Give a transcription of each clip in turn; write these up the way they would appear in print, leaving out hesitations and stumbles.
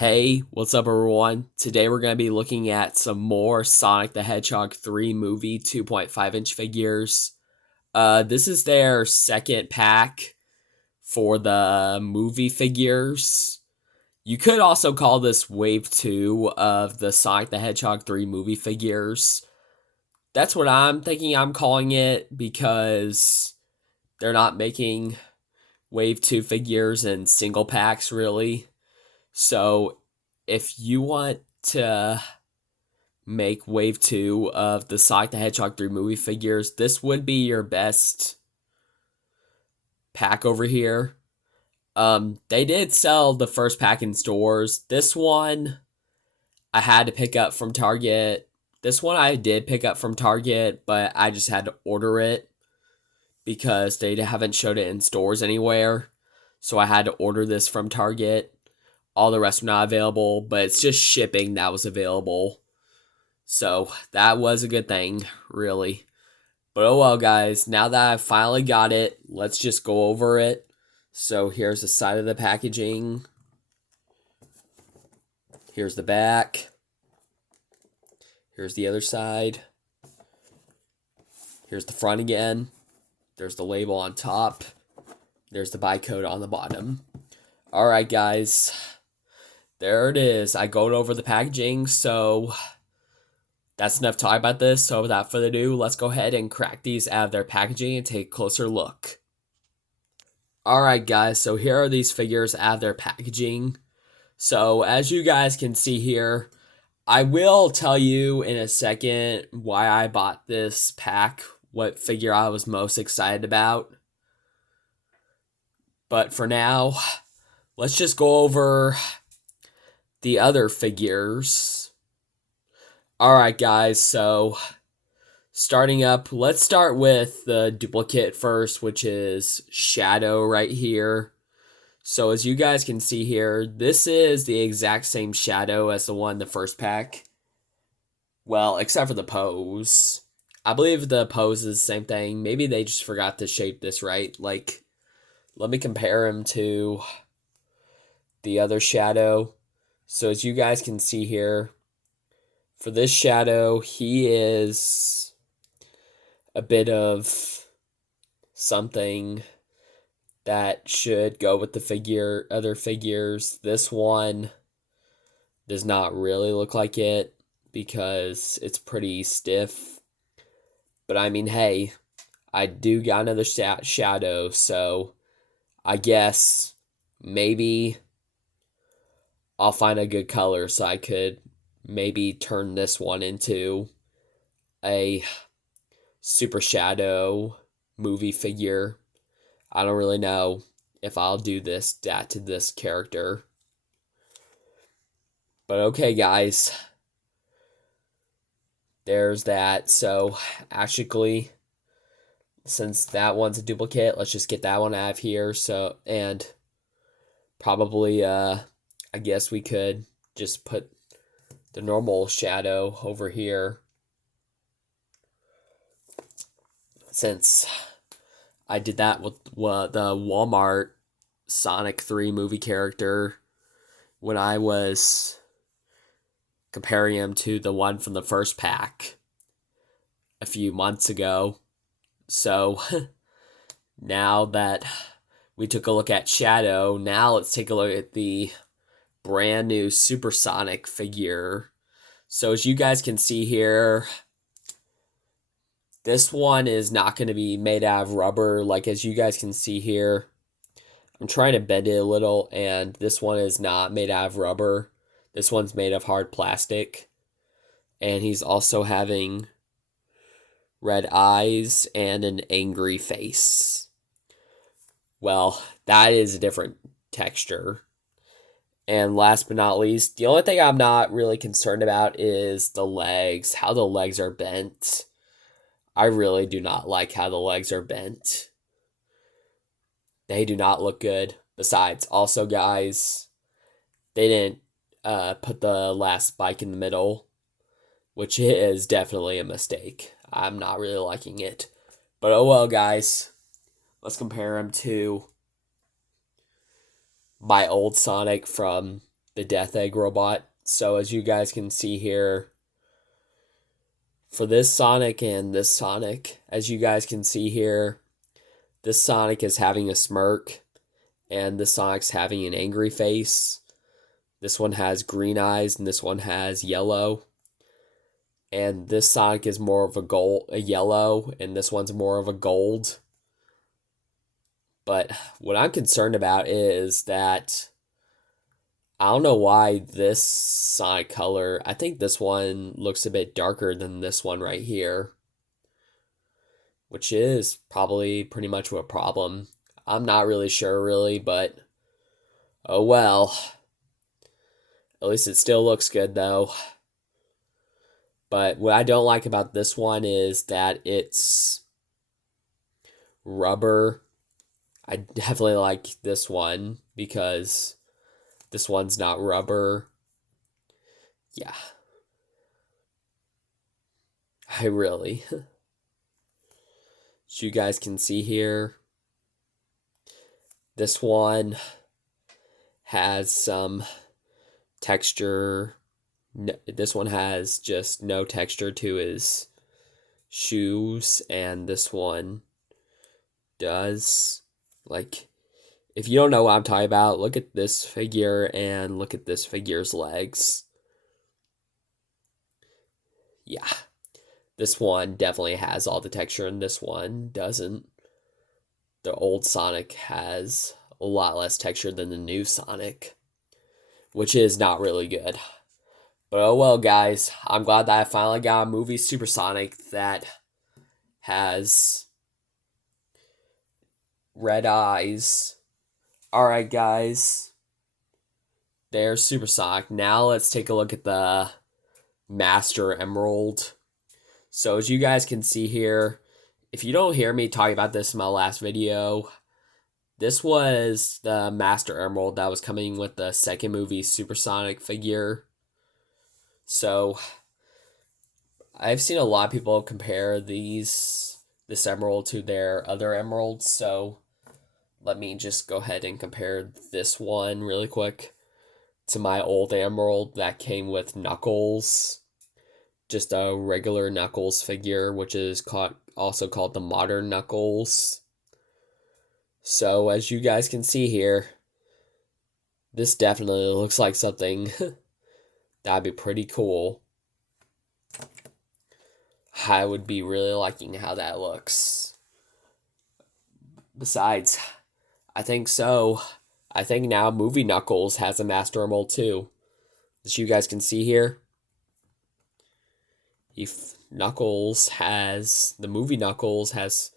Hey, what's up, everyone? Today we're going to be looking at some more Sonic the Hedgehog 3 movie 2.5-inch figures. This is their second pack for the movie figures. You could also call this Wave 2 of the Sonic the Hedgehog 3 movie figures. That's what I'm thinking I'm calling it because they're not making Wave 2 figures in single packs, really. So if you want to make Wave 2 of the Sonic the Hedgehog 3 movie figures, this would be your best pack over here. They did sell the first pack in stores. This one I had to pick up from Target. This one I did pick up from Target, but I just had to order it because they haven't showed it in stores anywhere. So I had to order this from Target. All the rest were not available, but it's just shipping that was available. So that was a good thing, really. But oh well, guys, now that I finally got it, let's just go over it. So here's the side of the packaging. Here's the back. Here's the other side. Here's the front again. There's the label on top. There's the barcode on the bottom. Alright, guys. There it is. I go over the packaging, so that's enough talk about this. So without further ado, let's go ahead and crack these out of their packaging and take a closer look. Alright, guys, so here are these figures out of their packaging. So as you guys can see here, I will tell you in a second why I bought this pack, what figure I was most excited about. But for now, let's just go over the other figures. Alright, guys, so starting up, let's start with the duplicate first, which is Shadow right here. So as you guys can see here, this is the exact same Shadow as the one in the first pack. Well, except for the pose. I believe the pose is the same thing. Maybe they just forgot to shape this right. Like, let me compare him to the other Shadow. So as you guys can see here, for this Shadow, he is a bit of something that should go with the other figures. This one does not really look like it because it's pretty stiff. But I mean, hey, I do got another Shadow, so I guess maybe I'll find a good color so I could maybe turn this one into a Super Shadow movie figure. I don't really know if I'll do that to this character. But okay, guys. There's that. So, actually, since that one's a duplicate, let's just get that one out of here. So, and probably, I guess we could just put the normal Shadow over here, since I did that with the Walmart Sonic 3 movie character when I was comparing him to the one from the first pack a few months ago. So now that we took a look at Shadow, now let's take a look at the brand new Supersonic figure. So as you guys can see here, this one is not going to be made out of rubber. Like as you guys can see here, I'm trying to bend it a little, and this one is not made out of rubber. This one's made of hard plastic. And he's also having red eyes and an angry face. Well, that is a different texture. And last but not least, the only thing I'm not really concerned about is the legs, how the legs are bent. I really do not like how the legs are bent. They do not look good. Besides, also, guys, they didn't put the last spike in the middle, which is definitely a mistake. I'm not really liking it. But oh well, guys. Let's compare him to my old Sonic from the Death Egg robot. So as you guys can see here, for this Sonic and this Sonic, as you guys can see here, this Sonic is having a smirk, and this Sonic's having an angry face. This one has green eyes, and this one has yellow. And this Sonic is more of a yellow, and this one's more of a gold. But what I'm concerned about is that I don't know why this Sonic color, I think this one looks a bit darker than this one right here, which is probably pretty much a problem. I'm not really sure really, but oh well. At least it still looks good though. But what I don't like about this one is that it's rubber. I definitely like this one because this one's not rubber. Yeah. I really. As you guys can see here, this one has some texture. This one has just no texture to his shoes, and this one does. Like, if you don't know what I'm talking about, look at this figure and look at this figure's legs. Yeah, this one definitely has all the texture and this one doesn't. The old Sonic has a lot less texture than the new Sonic, which is not really good. But oh well, guys, I'm glad that I finally got a movie Super Sonic that has red eyes. Alright, guys, there's Super Sonic. Now let's take a look at the Master Emerald. So as you guys can see here, if you don't hear me talking about this in my last video, this was the Master Emerald that was coming with the second movie Super Sonic figure. So I've seen a lot of people compare this emerald to their other emeralds, so let me just go ahead and compare this one really quick to my old emerald that came with Knuckles. Just a regular Knuckles figure, which is also called the Modern Knuckles. So as you guys can see here, this definitely looks like something that'd be pretty cool. I would be really liking how that looks. Besides, I think now Movie Knuckles has a Master Emerald too. As you guys can see here, the Movie Knuckles has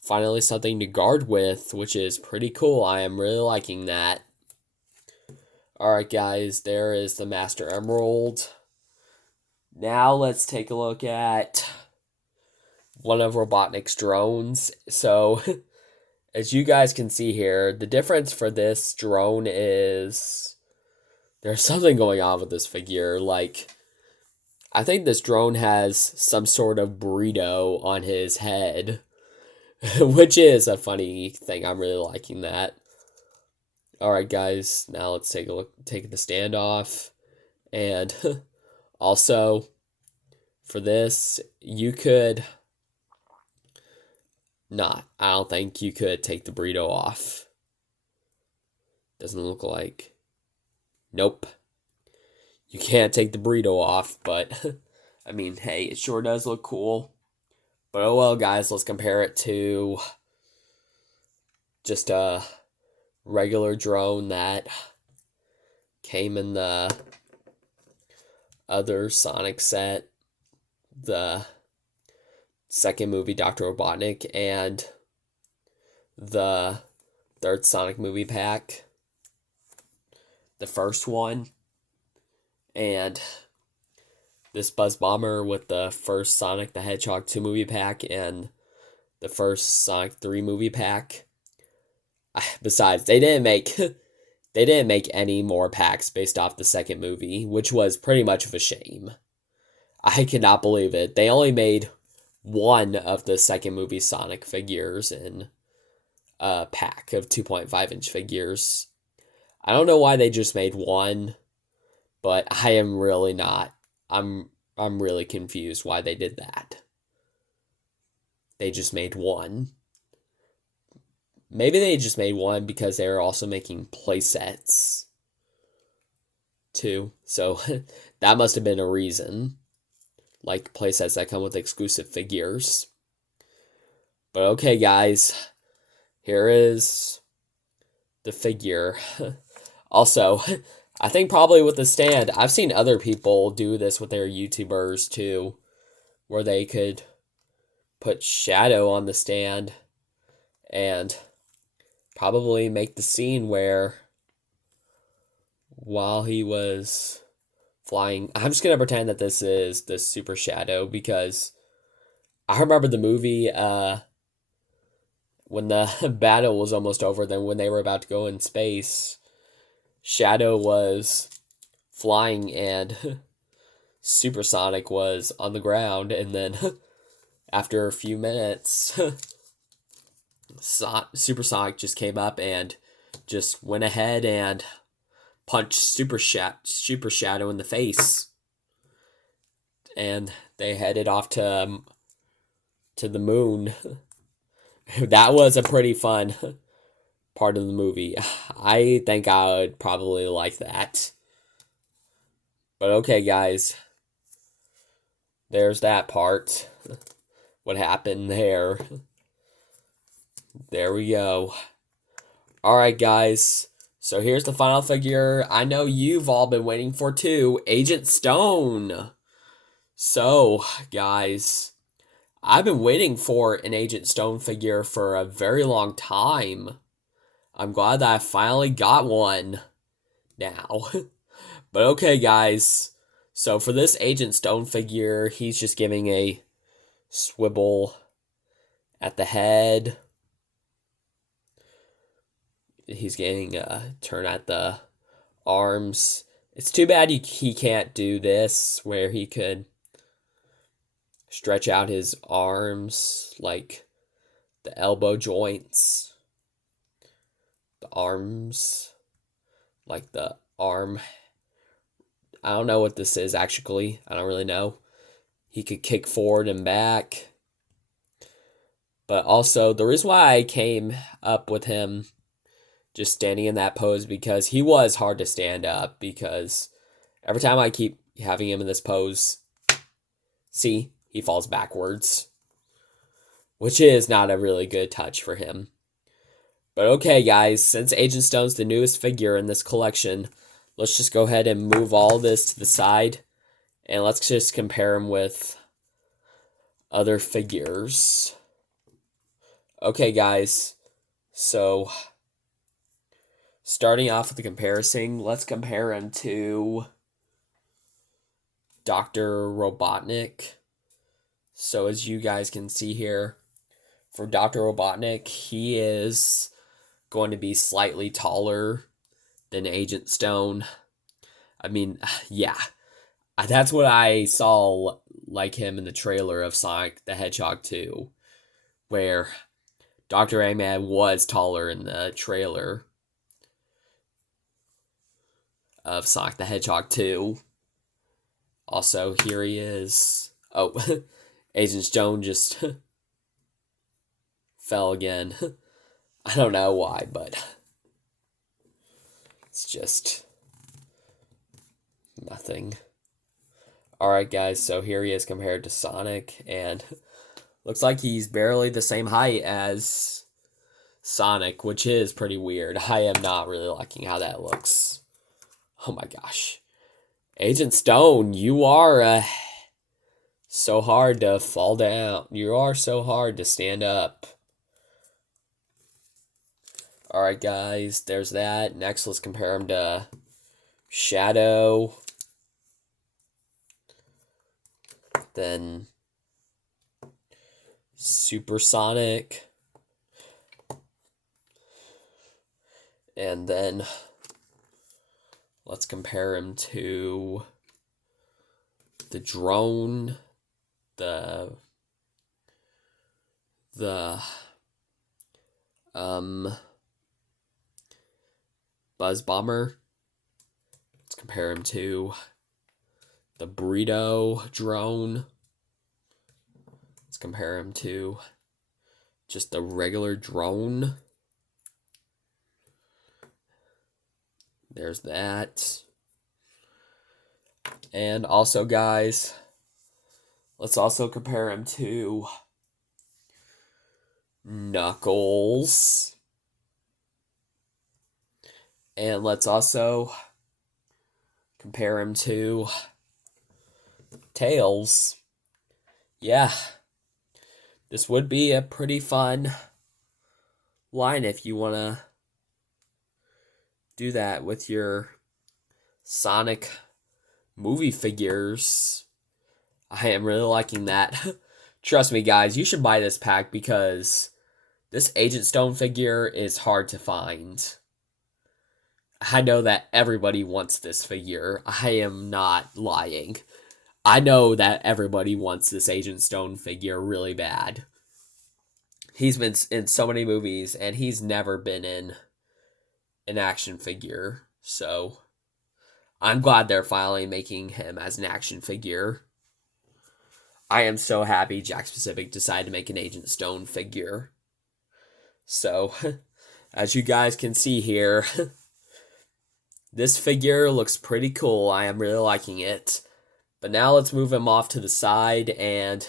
finally something to guard with, which is pretty cool. I am really liking that. Alright guys, there is the Master Emerald. Now let's take a look at one of Robotnik's drones. So, as you guys can see here, the difference for this drone is there's something going on with this figure. Like, I think this drone has some sort of burrito on his head, which is a funny thing. I'm really liking that. Alright guys, now let's take a look, take the stand off. And also, for this, you could not. I don't think you could take the burrito off. Doesn't look like. Nope. You can't take the burrito off, but I mean, hey, it sure does look cool. But oh well, guys, let's compare it to just a regular drone that came in the other Sonic set, the second movie Dr. Robotnik, and the third Sonic movie pack, the first one, and this Buzz Bomber with the first Sonic the Hedgehog 2 movie pack and the first Sonic 3 movie pack. Besides, they didn't make any more packs based off the second movie, which was pretty much of a shame. I cannot believe it. They only made one of the second movie Sonic figures in a pack of 2.5-inch figures. I don't know why they just made one. but I am really not. I'm really confused why they did that. They just made one. Maybe they just made one because they were also making playsets too. So that must have been a reason. Like playsets that come with exclusive figures. But okay, guys. Here is the figure. Also, I think probably with the stand, I've seen other people do this with their YouTubers too, where they could put Shadow on the stand and probably make the scene where while he was flying, I'm just going to pretend that this is the Super Shadow because I remember the movie when the battle was almost over, then when they were about to go in space, Shadow was flying and Supersonic was on the ground, and then after a few minutes, Supersonic just came up and just went ahead and punched Super Shadow in the face, and they headed off to the moon. That was a pretty fun part of the movie. I think I would probably like that. But okay, guys. There's that part. What happened there. There we go. Alright, guys. So here's the final figure I know you've all been waiting for too. Agent Stone. So, guys, I've been waiting for an Agent Stone figure for a very long time. I'm glad that I finally got one now. But okay, guys. So for this Agent Stone figure, he's just giving a swivel at the head. He's getting a turn at the arms. It's too bad he can't do this, where he could stretch out his arms, like the elbow joints. The arms, like the arm. I don't know what this is, actually. I don't really know. He could kick forward and back. But also, the reason why I came up with him just standing in that pose, because he was hard to stand up, because every time I keep having him in this pose, see, he falls backwards, which is not a really good touch for him. But okay, guys, since Agent Stone's the newest figure in this collection, let's just go ahead and move all this to the side, and let's just compare him with other figures. Okay, guys, so starting off with the comparison, let's compare him to Dr. Robotnik. So as you guys can see here, for Dr. Robotnik, he is going to be slightly taller than Agent Stone. I mean, yeah, that's what I saw like him in the trailer of Sonic the Hedgehog 2, where Dr. Eggman was taller in the trailer of Sonic the Hedgehog 2. Also, here he is. Oh, Agent Stone just fell again. I don't know why, but it's just nothing. Alright, guys, so here he is compared to Sonic, and looks like he's barely the same height as Sonic, which is pretty weird. I am not really liking how that looks. Oh my gosh. Agent Stone, you are so hard to fall down. You are so hard to stand up. Alright, guys, there's that. Next, let's compare him to Shadow. Then Supersonic. And then let's compare him to the drone, the Buzz Bomber. Let's compare him to the burrito drone. Let's compare him to just the regular drone. There's that. And also, guys, let's also compare him to Knuckles. And let's also compare him to Tails. Yeah, this would be a pretty fun line if you want to do that with your Sonic movie figures. I am really liking that. Trust me, guys, you should buy this pack because this Agent Stone figure is hard to find. I know that everybody wants this figure. I am not lying. I know that everybody wants this Agent Stone figure really bad. He's been in so many movies, and he's never been in an action figure. So, I'm glad they're finally making him as an action figure. I am so happy Jakks Pacific decided to make an Agent Stone figure. So, as you guys can see here, this figure looks pretty cool. I am really liking it. But now let's move him off to the side, and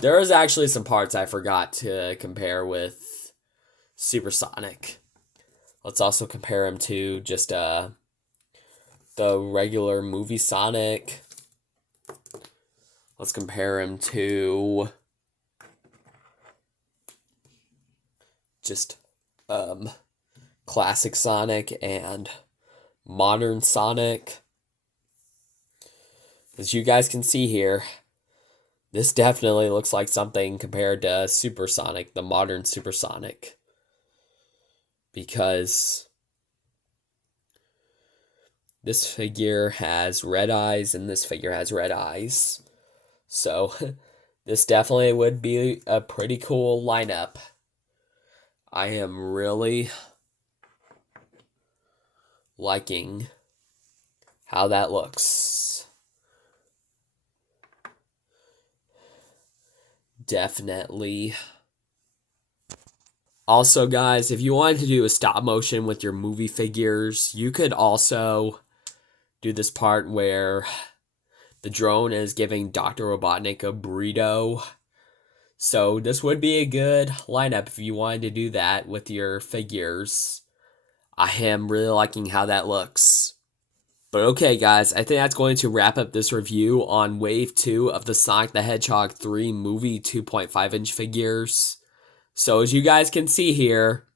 there is actually some parts I forgot to compare with Supersonic. Let's also compare him to just the regular movie Sonic. Let's compare him to just classic Sonic and modern Sonic. As you guys can see here, this definitely looks like something compared to Supersonic, the modern Supersonic. Because this figure has red eyes and this figure has red eyes. So, this definitely would be a pretty cool lineup. I am really liking how that looks. Definitely. Also, guys, if you wanted to do a stop motion with your movie figures, you could also do this part where the drone is giving Dr. Robotnik a burrito. So this would be a good lineup if you wanted to do that with your figures. I am really liking how that looks. But okay, guys, I think that's going to wrap up this review on Wave 2 of the Sonic the Hedgehog 3 movie 2.5-inch figures. So as you guys can see here,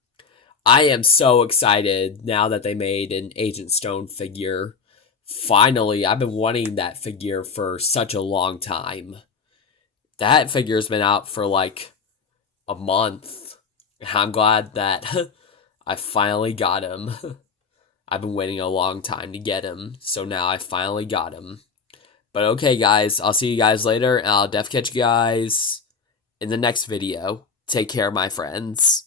I am so excited now that they made an Agent Stone figure. Finally, I've been wanting that figure for such a long time. That figure's been out for like a month. I'm glad that I finally got him. I've been waiting a long time to get him, so now I finally got him. But okay, guys, I'll see you guys later, and I'll catch you guys in the next video. Take care, my friends.